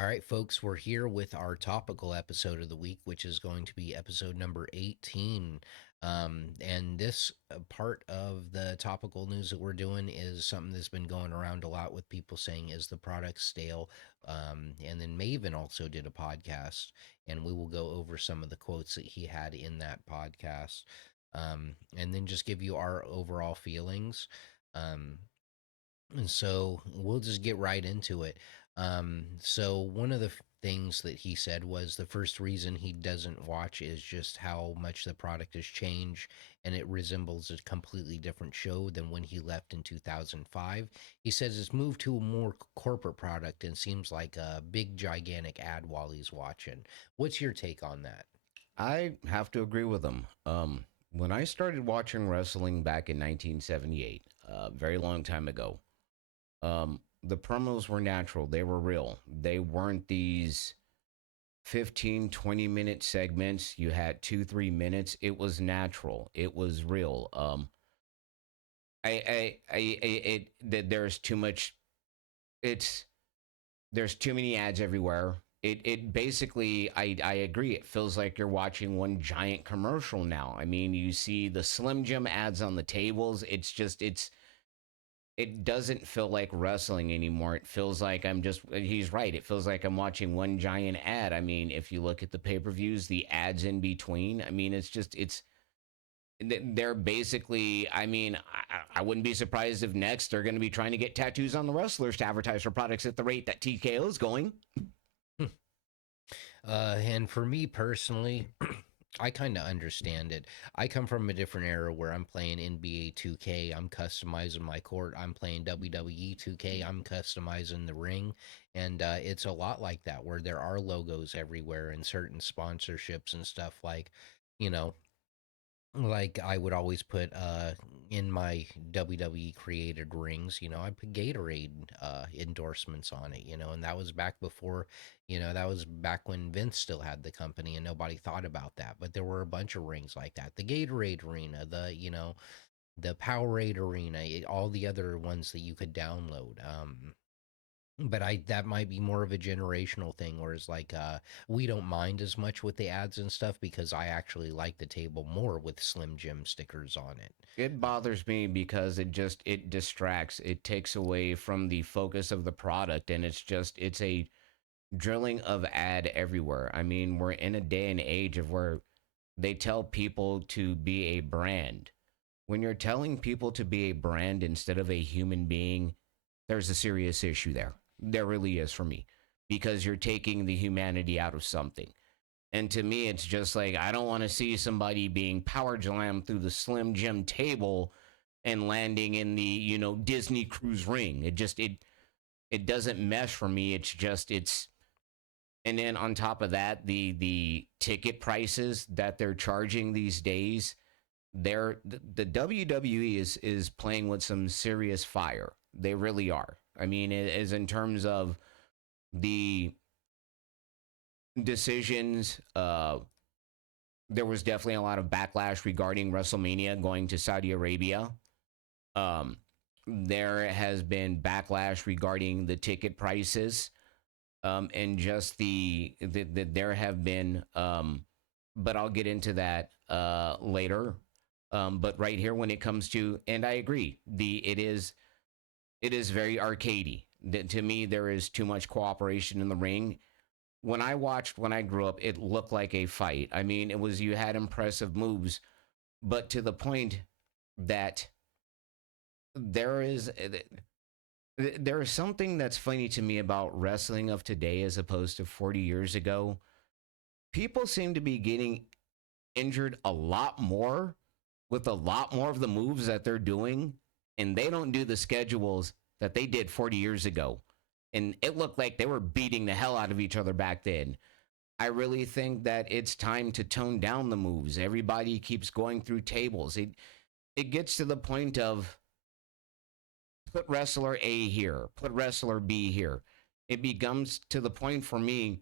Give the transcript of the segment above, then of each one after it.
All right, folks, we're here with our topical episode of the week, which is going to be episode number 18. And this part of the topical news that we're doing is something that's been going around a lot with people saying, is the product stale? And then Maven also did a podcast, and we will go over some of the quotes that he had in that podcast, and then just give you our overall feelings. Um, and so we'll just get right into it. So one of the things that he said was the first reason he doesn't watch is just how much the product has changed, and it resembles a completely different show than when he left in 2005. He says it's moved to a more corporate product and seems like a big gigantic ad while he's watching. What's your take on that? I have to agree with him. When I started watching wrestling back in 1978, a very long time ago, the promos were natural. They were real. They weren't these 15, 20-minute segments. You had 2, 3 minutes. It was natural. It was real. There's too much. It's there's too many ads everywhere. It basically, I agree. It feels like you're watching one giant commercial now. I mean, you see the Slim Jim ads on the tables. It doesn't feel like wrestling anymore. It feels like he's right. It feels like I'm watching one giant ad. I mean, if you look at the pay-per-views, the ads in between, I mean, they're basically, I mean, I wouldn't be surprised if next they're going to be trying to get tattoos on the wrestlers to advertise for products at the rate that TKO is going. And for me personally, I kind of understand it. I come from a different era where I'm playing NBA 2K, I'm customizing my court. I'm playing WWE 2K, I'm customizing the ring. And it's a lot like that, where there are logos everywhere and certain sponsorships and stuff you know, like I would always put in my WWE created rings, I put Gatorade endorsements on it, and that was back before, that was back when Vince still had the company and nobody thought about that. But there were a bunch of rings like that. The Gatorade arena, the Powerade arena, all the other ones that you could download. But I that might be more of a generational thing, whereas we don't mind as much with the ads and stuff because I actually like the table more with Slim Jim stickers on it. It bothers me because it distracts. It takes away from the focus of the product, and it's a drilling of ad everywhere. I mean, we're in a day and age of where they tell people to be a brand. When you're telling people to be a brand instead of a human being, there's a serious issue there. There really is for me because you're taking the humanity out of something. And to me, it's just like I don't want to see somebody being power slammed through the Slim Jim table and landing in the Disney cruise ring. It doesn't mesh for me. It's and then on top of that, the ticket prices that they're charging these days, the WWE is playing with some serious fire. They really are. I mean, it is in terms of the decisions. There was definitely a lot of backlash regarding WrestleMania going to Saudi Arabia. Um, there has been backlash regarding the ticket prices, and just there have been. But I'll get into that later. But right here, when it comes to, and I agree, it is very arcadey. To me, there is too much cooperation in the ring. When I grew up, it looked like a fight. I mean, you had impressive moves, but to the point that there is there is something that's funny to me about wrestling of today as opposed to 40 years ago. People seem to be getting injured a lot more with a lot more of the moves that they're doing, and they don't do the schedules that they did 40 years ago. And it looked like they were beating the hell out of each other back then. I really think that it's time to tone down the moves. Everybody keeps going through tables. It gets to the point of put wrestler A here, put wrestler B here. It becomes to the point for me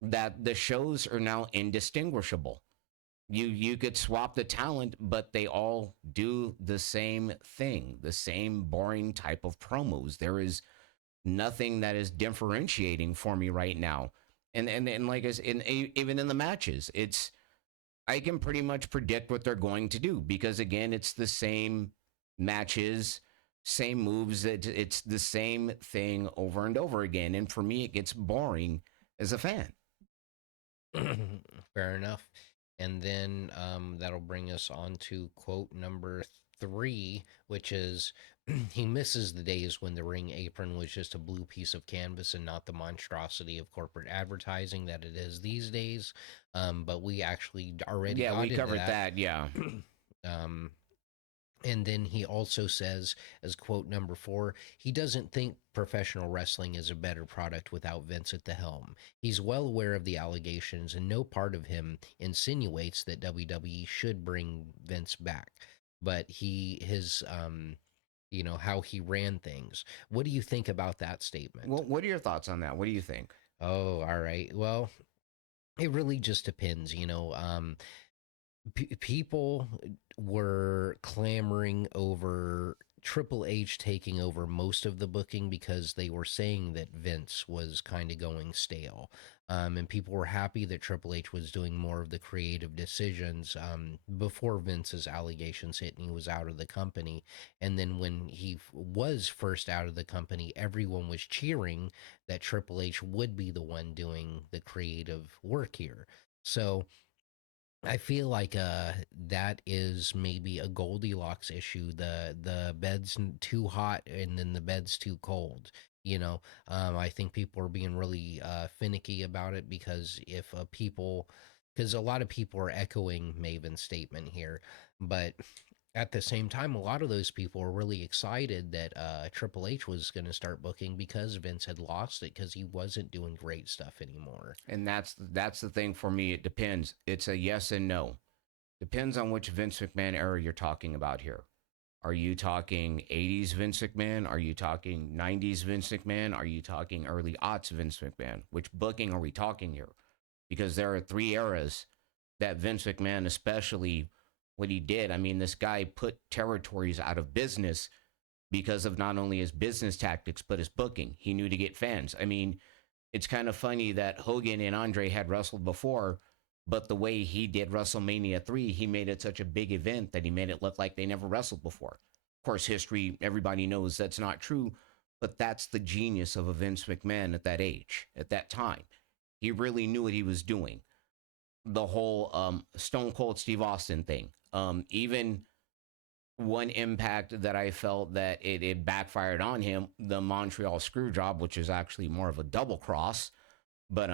that the shows are now indistinguishable. You could swap the talent, but they all do the same thing, the same boring type of promos. There is nothing that is differentiating for me right now. And like I said, even in the matches, it's I can pretty much predict what they're going to do because again, it's the same matches, same moves. It's the same thing over and over again, and for me, it gets boring as a fan. Fair enough. And then that'll bring us on to quote number three, which is he misses the days when the ring apron was just a blue piece of canvas and not the monstrosity of corporate advertising that it is these days. But we actually already Yeah, we got into covered that. that. Yeah, um, and then he also says, as quote number four, he doesn't think professional wrestling is a better product without Vince at the helm. He's well aware of the allegations, and no part of him insinuates that WWE should bring Vince back. But how he ran things. What do you think about that statement? what are your thoughts on that? What do you think? Oh, all right. Well, it really just depends. People were clamoring over Triple H taking over most of the booking because they were saying that Vince was kind of going stale. And people were happy that Triple H was doing more of the creative decisions before Vince's allegations hit and he was out of the company. And then when he was first out of the company, everyone was cheering that Triple H would be the one doing the creative work here. So I feel like that is maybe a Goldilocks issue. The bed's too hot and then the bed's too cold. I think people are being really finicky about it because because a lot of people are echoing Maven's statement here, but at the same time, a lot of those people are really excited that Triple H was going to start booking because Vince had lost it because he wasn't doing great stuff anymore. And that's the thing for me. It depends. It's a yes and no. Depends on which Vince McMahon era you're talking about here. Are you talking 80s Vince McMahon? Are you talking 90s Vince McMahon? Are you talking early aughts Vince McMahon? Which booking are we talking here? Because there are three eras that Vince McMahon, especially what he did. I mean, this guy put territories out of business because of not only his business tactics, but his booking. He knew to get fans. I mean, it's kind of funny that Hogan and Andre had wrestled before, but the way he did WrestleMania 3, he made it such a big event that he made it look like they never wrestled before. Of course, history, everybody knows that's not true, but that's the genius of a Vince McMahon at that age, at that time. He really knew what he was doing. The whole Stone Cold Steve Austin thing. Even one impact that I felt that it backfired on him, the Montreal Screwjob, which is actually more of a double cross, but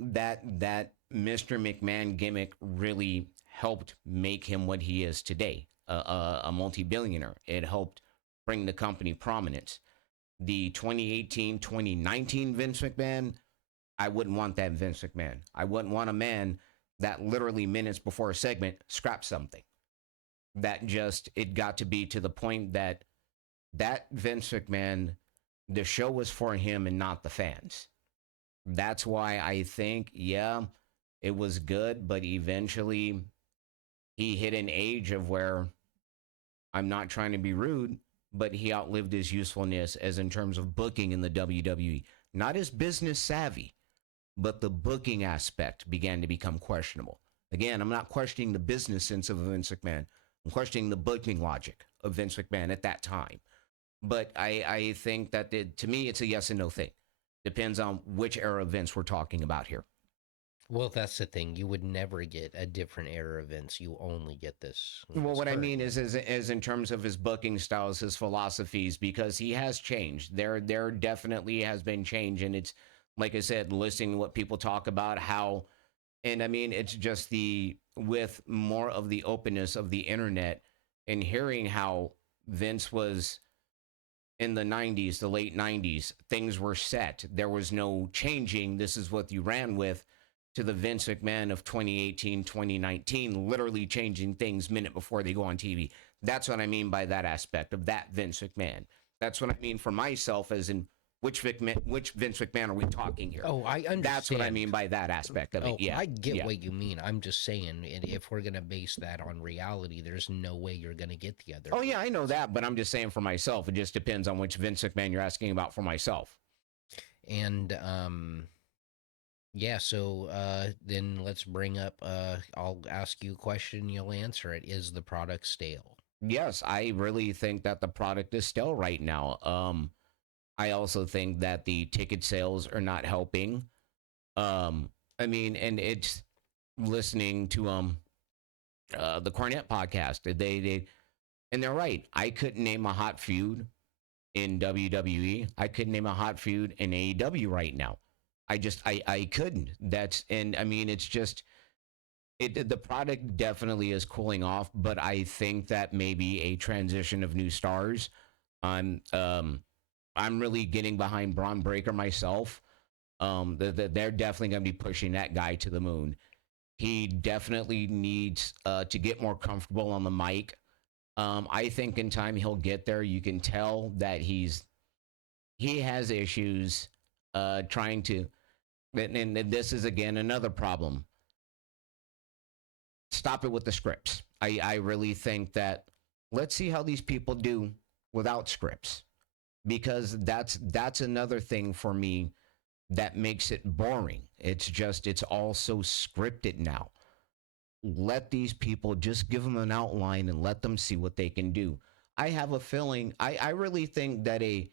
that Mr. McMahon gimmick really helped make him what he is today, a multi-billionaire. It helped bring the company prominence. The 2018, 2019 Vince McMahon, I wouldn't want that Vince McMahon. I wouldn't want a man that literally minutes before a segment scrapped something. That just, it got to be to the point that Vince McMahon, the show was for him and not the fans. That's why I think, yeah, it was good, but eventually he hit an age of where I'm not trying to be rude, but he outlived his usefulness as in terms of booking in the WWE. Not as business savvy, but the booking aspect began to become questionable. Again, I'm not questioning the business sense of Vince McMahon. I'm questioning the booking logic of Vince McMahon at that time. But I think that to me, it's a yes and no thing. Depends on which era of Vince we're talking about here. Well, that's the thing. You would never get a different era of Vince. You only get this. Well, This what I current mean one. is in terms of his booking styles, his philosophies, because he has changed. There definitely has been change, and it's like I said, listening to what people talk about how, and I mean, it's just with more of the openness of the internet and hearing how Vince was in the 90s, the late 90s, things were set. There was no changing. This is what you ran with, to the Vince McMahon of 2018, 2019, literally changing things minute before they go on TV. That's what I mean by that aspect of that Vince McMahon. That's what I mean for myself as in Which Vince McMahon are we talking here? Oh, I understand. That's what I mean by that aspect of it. Oh, Yeah, I get yeah. what you mean. I'm just saying, if we're gonna base that on reality, there's no way you're gonna get the other. Oh yeah, I know that, but I'm just saying for myself. It just depends on which Vince McMahon you're asking about for myself. And yeah, so then let's bring up. I'll ask you a question. You'll answer it. Is the product stale? Yes, I really think that the product is stale right now. I also think that the ticket sales are not helping. I mean, and it's listening to the Cornette podcast. They and they're right. I couldn't name a hot feud in WWE. I couldn't name a hot feud in AEW right now. I couldn't. That's and I mean it's just the product definitely is cooling off, but I think that maybe a transition of new stars. I'm really getting behind Braun Breaker myself. They're definitely going to be pushing that guy to the moon. He definitely needs to get more comfortable on the mic. I think in time he'll get there. You can tell that he has issues trying to, and this is again another problem. Stop it with the scripts. I really think that let's see how these people do without scripts, because that's another thing for me that makes it boring. It's all so scripted now. Let these people, just give them an outline and let them see what they can do. I have a feeling, I really think that a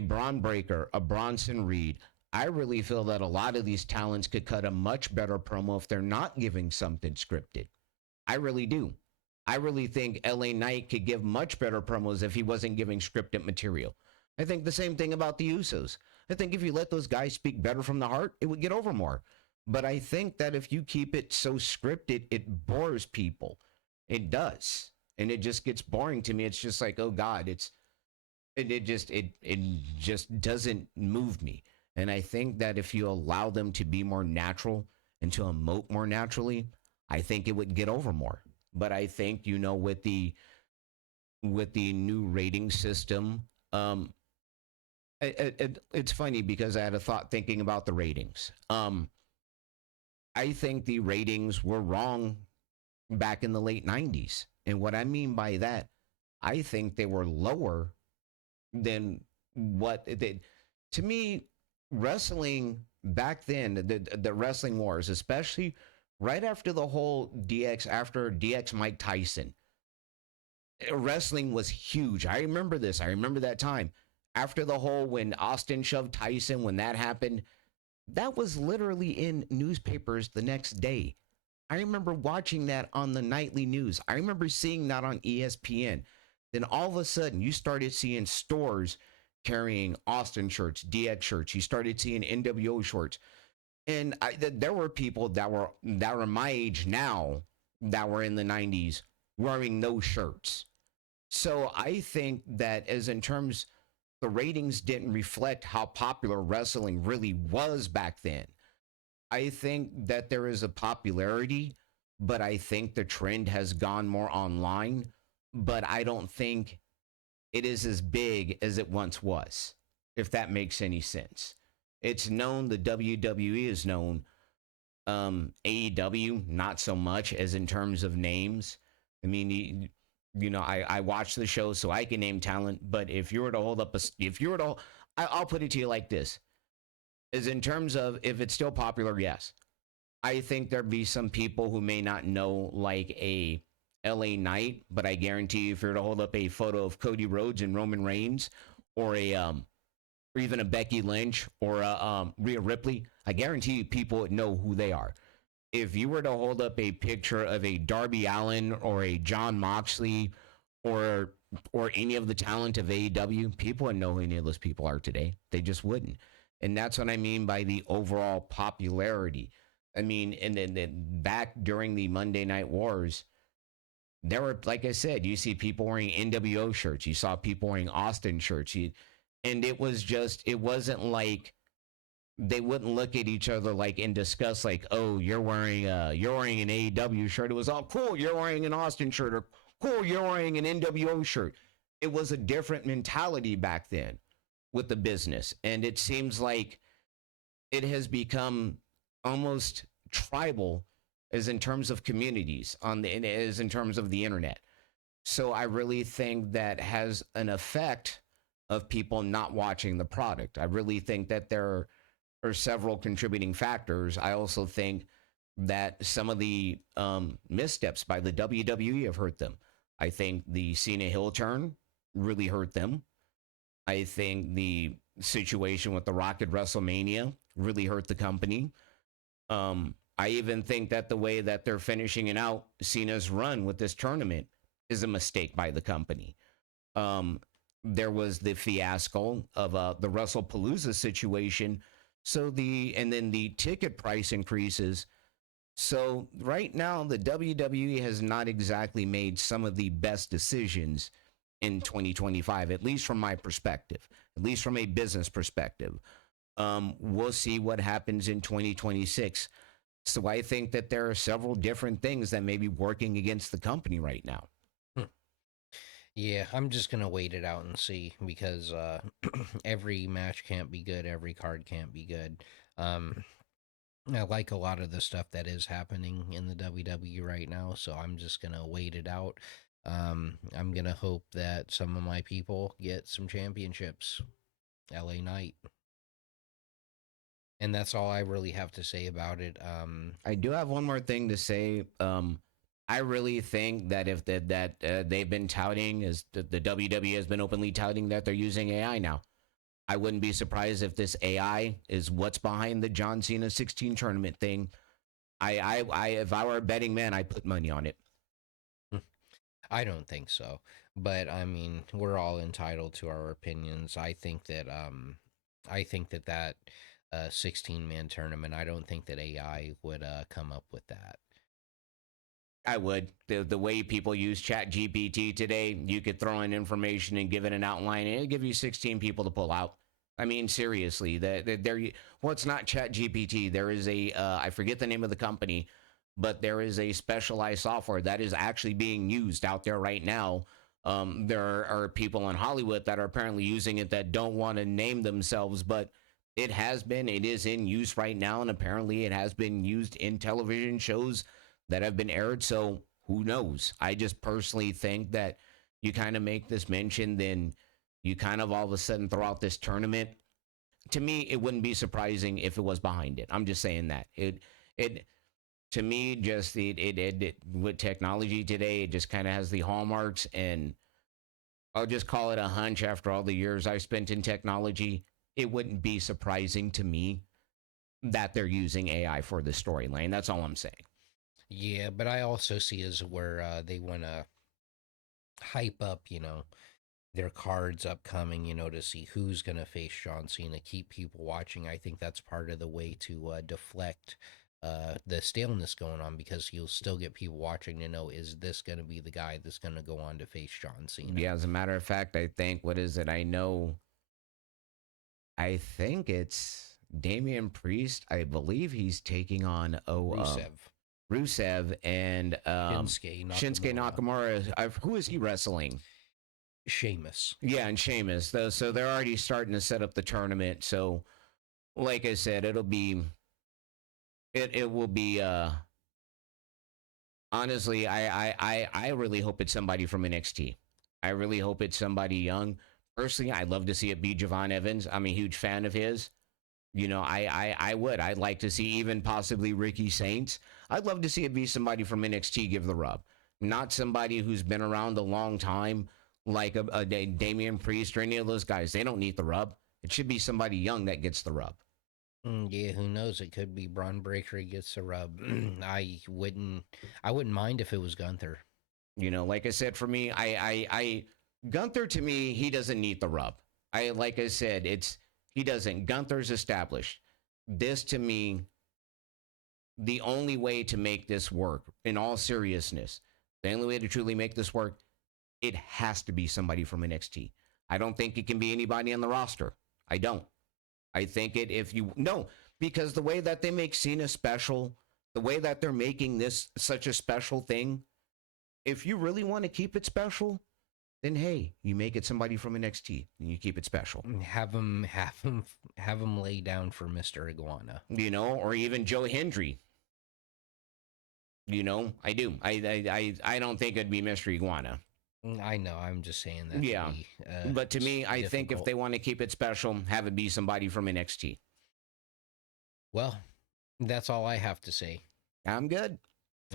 Braun Breaker, a Bronson Reed, I really feel that a lot of these talents could cut a much better promo if they're not giving something scripted. I really do. I really think LA Knight could give much better promos if he wasn't giving scripted material. I think the same thing about the Usos. I think if you let those guys speak better from the heart, it would get over more. But I think that if you keep it so scripted, it bores people. It does. And it just gets boring to me. It's just like, oh God, it just doesn't move me. And I think that if you allow them to be more natural and to emote more naturally, I think it would get over more. But I think, with the new rating system, it's funny because I had a thought thinking about the ratings. I think the ratings were wrong back in the late 90s. And what I mean by that, I think they were lower than what they, to me, wrestling back then, the wrestling wars, especially right after the whole after DX Mike Tyson, wrestling was huge. I remember this. I remember that time. After the whole, when Austin shoved Tyson, when that happened, that was literally in newspapers the next day. I remember watching that on the nightly news. I remember seeing that on ESPN. Then all of a sudden, you started seeing stores carrying Austin shirts, DX shirts. You started seeing NWO shirts. And there were people that were my age now that were in the 90s wearing those shirts. So I think that as in terms, the ratings didn't reflect how popular wrestling really was back then. I think that there is a popularity, but I think the trend has gone more online. But I don't think it is as big as it once was, if that makes any sense. It's known, the WWE is known. AEW, not so much as in terms of names. I mean, I watch the show so I can name talent, but if you were to hold up I'll put it to you like this. Is in terms of if it's still popular, yes. I think there'd be some people who may not know like a LA Knight, but I guarantee you if you were to hold up a photo of Cody Rhodes and Roman Reigns, or or even a Becky Lynch or a Rhea Ripley, I guarantee you people would know who they are. If you were to hold up a picture of a Darby Allin or a John Moxley or any of the talent of AEW, people wouldn't know who any of those people are today. They just wouldn't. And that's what I mean by the overall popularity. I mean, and then back during the Monday Night Wars, there were, like I said, you see people wearing NWO shirts. You saw people wearing Austin shirts. And it wasn't like they wouldn't look at each other like and discuss like, oh, you're wearing an AEW shirt. It was all cool. You're wearing an Austin shirt, or cool. You're wearing an NWO shirt. It was a different mentality back then. with the business. And it seems like it has become almost tribal as in terms of communities on the as in terms of the internet. So I really think that has an effect of people not watching the product. I really think that there are several contributing factors. I also think that some of the missteps by the WWE have hurt them. I think the Cena heel turn really hurt them. I think the situation with The Rock at WrestleMania really hurt the company. I even think that the way that they're finishing it out, Cena's run with this tournament, is a mistake by the company. Um, there was the fiasco of the WrestlePalooza situation. So and then the ticket price increases. So right now, the WWE has not exactly made some of the best decisions in 2025, at least from my perspective, at least from a business perspective. We'll see what happens in 2026. So I think that there are several different things that may be working against the company right now. Yeah, I'm just gonna wait it out and see because every match can't be good, every card can't be good. Um, I like a lot of the stuff that is happening in the WWE right now, so I'm just gonna wait it out. I'm gonna hope that some of my people get some championships. LA Knight. And that's all I really have to say about it. I do have one more thing to say. I really think that if they've been touting, as the WWE has been openly touting that they're using AI now. I wouldn't be surprised if this AI is what's behind the John Cena 16 tournament thing. If I were a betting man, I'd put money on it. I don't think so, but I mean, we're all entitled to our opinions. I think that 16-man tournament. I don't think that AI would come up with that. I would. The way people use Chat GPT today, you could throw in information and give it an outline, and it'll give you 16 people to pull out. I mean, seriously, well, it's not Chat GPT. There is I forget the name of the company, but there is a specialized software that is actually being used out there right now. There are people in Hollywood that are apparently using it that don't want to name themselves, but it is in use right now, and apparently it has been used in television shows that have been aired. So who knows? I just personally think that you kind of make this mention, then you kind of all of a sudden throw out this tournament. To me, it wouldn't be surprising if it was behind it. I'm just saying that it to me just it with technology today, it just kind of has the hallmarks, and I'll just call it a hunch after all the years I've spent in technology. It wouldn't be surprising to me that they're using AI for the storyline. That's all I'm saying. Yeah, but I also see as where they want to hype up, their cards upcoming, to see who's going to face John Cena, keep people watching. I think that's part of the way to deflect the staleness going on because you'll still get people watching to know, is this going to be the guy that's going to go on to face John Cena? Yeah, as a matter of fact, I think, what is it? I think it's Damian Priest. I believe he's taking on Rusev and Shinsuke Nakamura. Who is he wrestling? Sheamus. Yeah, and Sheamus. So they're already starting to set up the tournament. So, like I said, it will be. Honestly, I really hope it's somebody from NXT. I really hope it's somebody young. Personally, I'd love to see it be Javon Evans. I'm a huge fan of his. I would. I'd like to see even possibly Ricky Saints. I'd love to see it be somebody from NXT give the rub, not somebody who's been around a long time like a Damian Priest or any of those guys. They don't need the rub. It should be somebody young that gets the rub. Yeah, who knows? It could be Braun Breaker gets the rub. I wouldn't mind if it was Gunther. Like I said, for me, I Gunther, to me, he doesn't need the rub. Like I said, he doesn't. Gunther's established. This, to me, the only way to make this work, in all seriousness, the only way to truly make this work, it has to be somebody from NXT. I don't think it can be anybody on the roster. I don't. I think because the way that they make Cena special, the way that they're making this such a special thing, if you really want to keep it special, then hey, you make it somebody from NXT and you keep it special. Have him lay down for Mr. Iguana. Or even Joe Hendry. I do. I don't think it'd be Mystery Iguana. I know. I'm just saying that to Yeah. be But to me, I think if difficult. they want to keep it special, have it be somebody from NXT. Well, that's all I have to say. I'm good.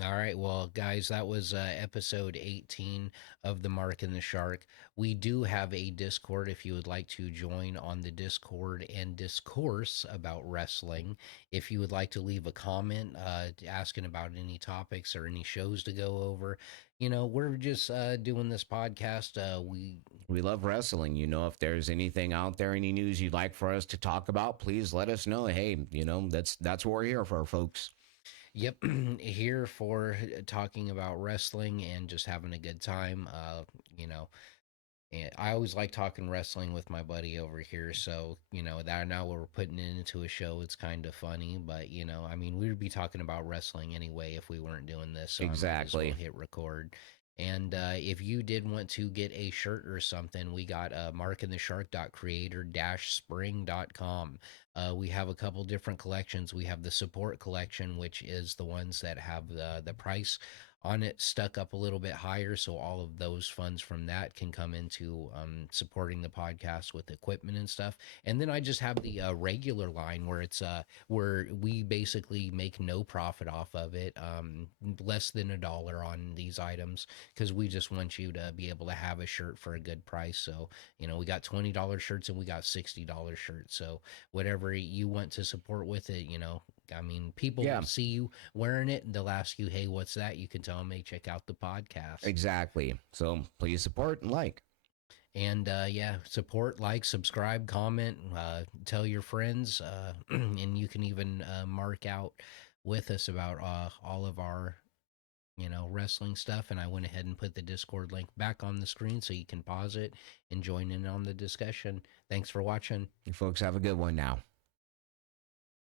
All right, well, guys, that was episode 18 of The Mark and the Shark. We do have a Discord if you would like to join on the Discord and discourse about wrestling. If you would like to leave a comment asking about any topics or any shows to go over, we're just doing this podcast. We love wrestling. If there's anything out there, any news you'd like for us to talk about, please let us know. Hey, that's what we're here for, folks. Yep, here for talking about wrestling and just having a good time. And I always like talking wrestling with my buddy over here. So, that now we're putting it into a show. It's kind of funny, but, I mean, we would be talking about wrestling anyway if we weren't doing this. So I might as well Exactly. hit record. And if you did want to get a shirt or something, we got markandtheshark.creator-spring.com. We have a couple different collections. We have the support collection, which is the ones that have the price on it stuck up a little bit higher, so all of those funds from that can come into supporting the podcast with equipment and stuff. And then I just have the regular line where it's where we basically make no profit off of it, less than $1 on these items, because we just want you to be able to have a shirt for a good price. So we got $20 shirts and we got $60 shirts. So whatever you want to support with it, I mean, people Yeah, see you wearing it and they'll ask you, hey, what's that? You can tell them, hey, check out the podcast. exactly. So please support and like. And yeah, support, like, subscribe, comment, tell your friends. And you can even mark out with us about all of our, wrestling stuff. And I went ahead and put the Discord link back on the screen so you can pause it and join in on the discussion. Thanks for watching. You folks have a good one now.